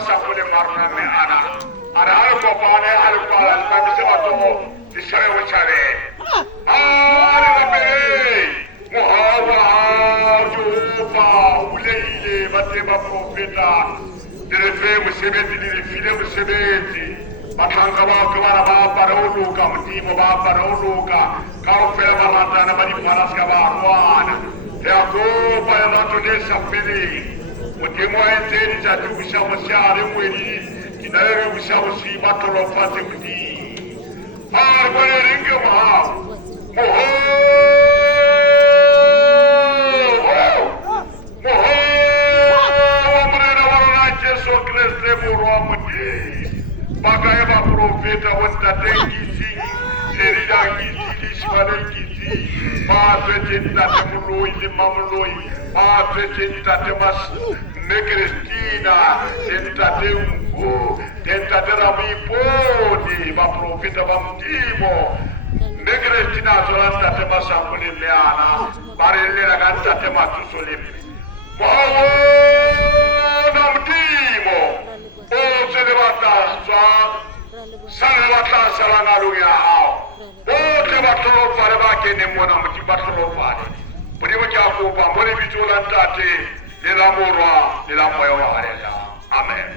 masakule marna me ana hal ko paane hal ko al se to disare wachare ale me muhawa jupa uleile batema profeta direve musebeti direfile musebeti batanga ba kabara ba paroluka mtimo ba paroluka kaufela balantana bali paraska ba rwana yakoba yanatolesa fili mutimo enteni chatukisha mashare mweli kinare ushabushi batolo fate kuti argone ringe maha moho amrena warona Jesu Kristo murwa muti bakaye ba profeta wanda dengizi erida gizi shwale gizi ba petita temuloi limamuloi ba petita temas Cristina, tentate ungu, tentate ramipodi, va profeta bambimo, ne Cristina solanta te masanguli leana, barille ragazza te matusolim. Mawo namtimo, o se levanta sa levanta salangaluya ao. O te batolo fare ba che ne mona mti batolo fare. Prima che a copa, mole vigilantate. Nil'amore nil'amore amen.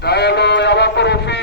Dialogue ya profeta